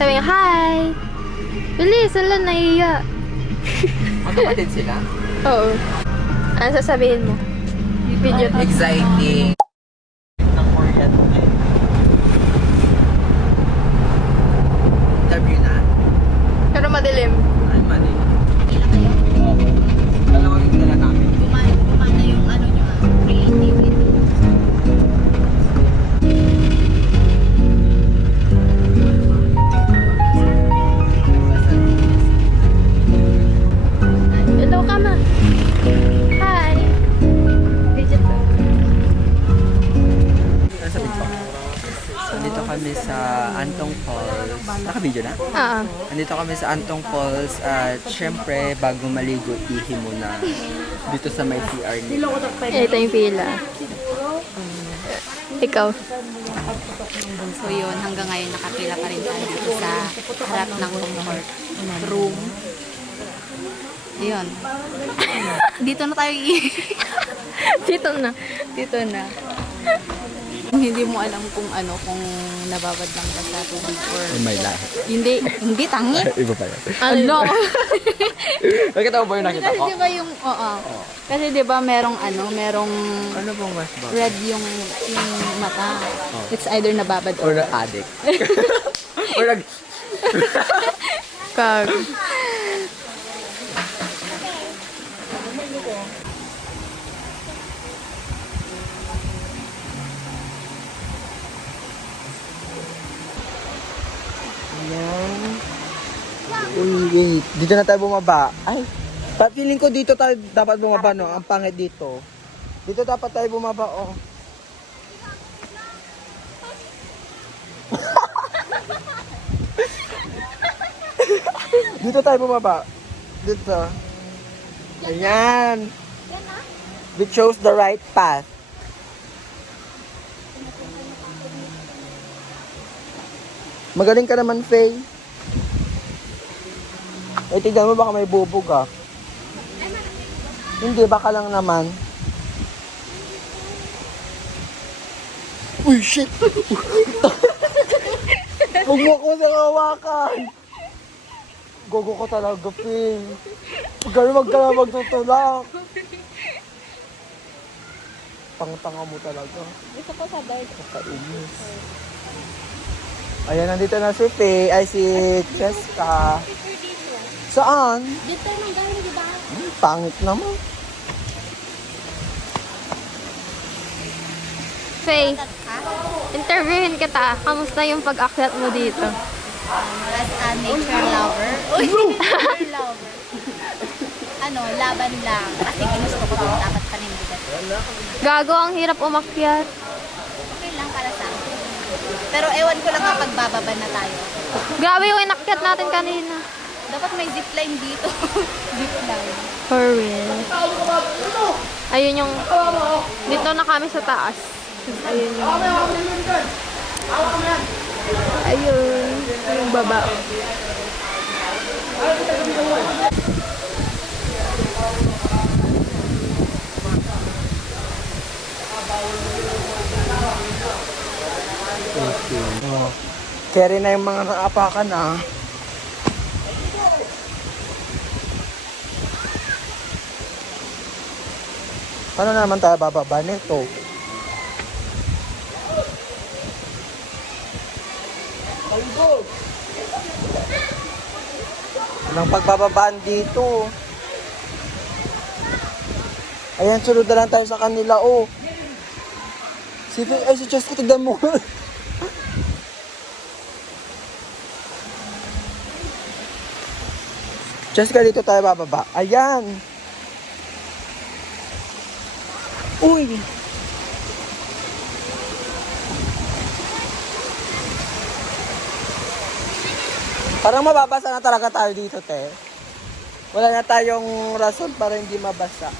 Sabi nga, hi! Bilis, wala naiiya. Magkapatid sila? Oo. Ano sasabihin mo? Video to. Exciting. Ng Korean. Interview na. Pero madilim. Ay, mali. Dalawa yung dala namin. Gumana yung ano nyo, creativity. Hello ka ma. Hi! Video to. Nandito kami sa Antong Falls. Naka-video na? Oo. Nandito kami sa Antong Falls at syempre bago maligo ihi muna dito sa may CR nila. Ito yung pila. Ikaw. So yun, hanggang ngayon nakapila pa rin tayo dito sa harap ng comfort room. Yun. Dito na tayo Dito na. Dito na. Hindi mo alam kung ano, kung nababad lang ka sa tubig or... May lahat. Hindi tangi. Iba pa yan. Ano? Nakita mo ba yung nakita Kasi ko? di ba yung, kasi di ba merong Ano bang mas ba? red yung mata. It's either nababad Or or... na-addict. Or nag... Kag. Ayan. Uy, wait. Dito na tayo bumaba. Ay, feeling ko dito tayo dapat bumaba, no? Ang pangit dito. Dito dapat tayo bumaba, oh. Dito tayo bumaba. Dito. Ayan. We chose the right path. Magaling ka naman, Faye. Eh, tignan mo, baka may bubog, ah. Hindi, baka lang naman. Uy, shit! Huwag mo ako sa hawakan! Gogo ko talaga, Faye. Huwag ka na magtutulak. Pangtanga mo talaga. Gusto ko sabay. Kakainis. Ayan, nandito na si Faye. Ay, si Cheska. Saan? Dito nang galing, di ba? Pangit naman. Faye, interviewin kita. Kamusta yung pag-akyat mo dito? As a nature lover. Uy, nature lover. Laban lang. Kasi ginusto ko doon, dapat panindigan. Gago, ang hirap umakyat. Okay lang para sa akin. Pero ewan ko lang kapag bababa na tayo. Grabe yung inakyat natin kanina. Dapat may zipline dito. Zipline. For real. Ayun yung... Dito na kami sa taas. Ayun yung... Ayun. Yung baba. Oh. Carry na yung mga naapakan, ah. Paano naman tayo bababa nito? Walang pagbababaan dito. Ayan, sunod na lang tayo sa kanila, oh. Si Cheska, tignan mo. Cheska, dito tayo bababa. Ayan. Uy. Parang mababasa na talaga tayo dito, te. Wala na tayong rason para hindi mabasa.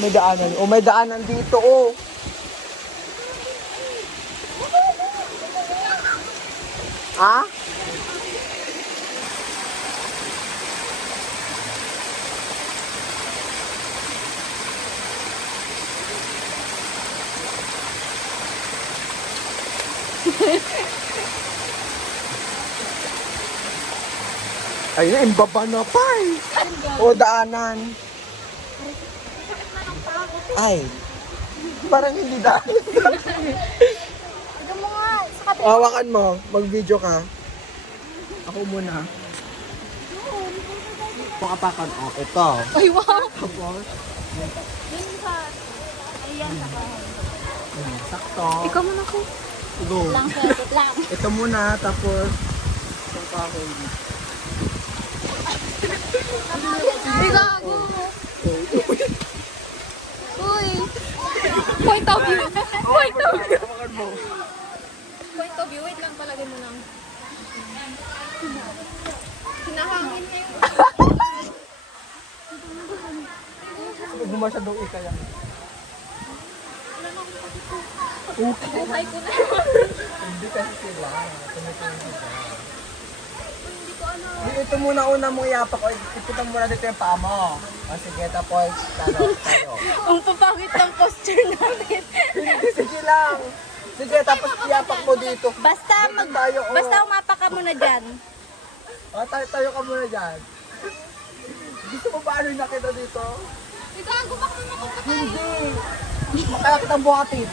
May daanan. Oh, may daanan dito, oh. Ah? Ayun, baba na pa eh. O, daanan. Ay, parang hindi daanan. Tignan mo nga, sa kabila. Hawakan mo, mag-video ka. Ako muna. Kung apakan, oh, ito. Ay, wow! Tapos, Ayan, sa kahoy. sakto. Ikaw man ako. Go. Lang, pwede lang. Ito muna, tapos, itong kahoy. Ay, gago! Uy! Point of view! Point of view! Hawakan mo. Point of view, wait lang, palagay mo lang. Hinahangin niya yung... Huwag mo masyadong ikaya. Buhay ko na. Hindi kasi sila. Tumitingin sila. Ito muna una mong iyapak ko. Iputan muna dito yung paa mo. O sige, tapos tayo. Ang papangit ng posture natin. Hindi, sige lang. Sige, tapos iyapak mo dito. Basta Tayo, oh. basta umapa ka muna dyan. O, tayo ka muna dyan. Gusto mo ba ano yung nakita dito? Gago, baka naman ako patay. Hindi. Makaya kitang buhatin.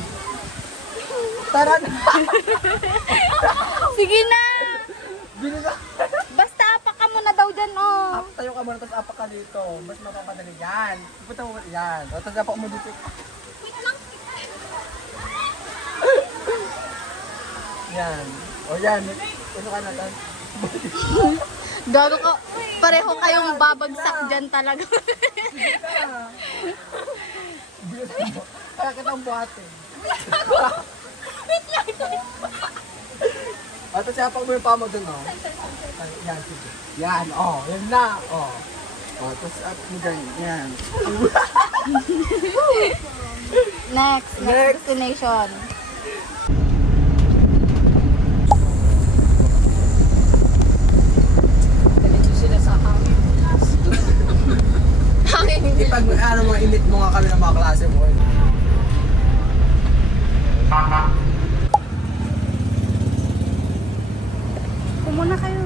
Tara na. Sige na! Binila. Basta apa ka muna daw dyan, oh. Tayo ka muna, tapos apak ka dito. Mas mapapadali yan. Ipunta mo yan. O, tapos apak mo dito. Yan. O yan. Ano ka na lang? Gago ka. Pareho kayong babagsak dyan talaga. Bilisan mo. Kaya kitang buhatin. O, tapos apak mo yung paa mo dun, o. Yan, sige. Yan, o. Yan na, o. O, tapos up mo dyan. Yan. Next destination. Hangin. Hindi pag ano mga imit mo nga kami ng mga klase mo. Kumuna kayo